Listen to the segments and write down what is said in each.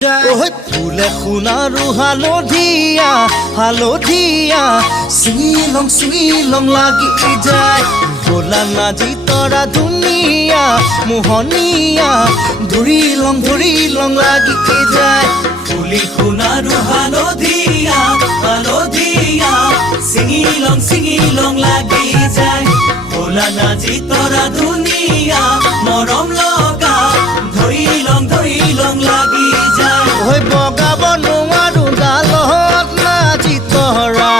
ফুলে সোণাৰু হালধীয়া হালধীয়া চিঙিলং চিঙিলং লাগি যায় ভোলা নাজি তৰা ধুনীয়া মোহনীয়া ধৰিলং লাগি যায় ফুলি সোণাৰু হালধীয়া হালধীয়া চিঙিলং লাগি যায় ভোলা নাজি তৰা ধুনীয়া মৰম লগা ধৰিলং লাগি যায় বগাব নোৱাৰো ডালত নাজি তৰা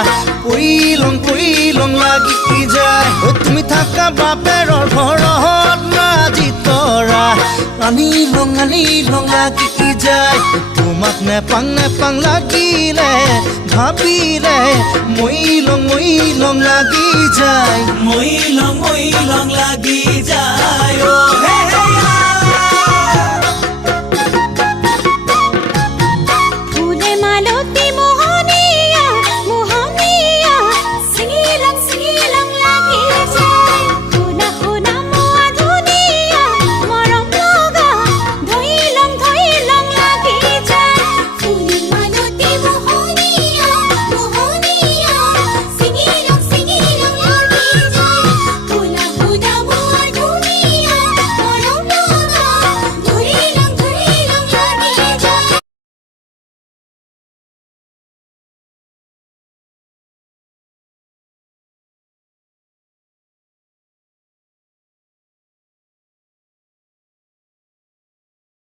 পৰিলং লাগি যায় তুমি থাকা বাপেৰৰ ঘৰত নাজি তৰা আনিলং লাগি যায় তোমাক নেপাং লাগিলে ভাবিলে মইলং লাগি যায় মইলং লাগি যায় হে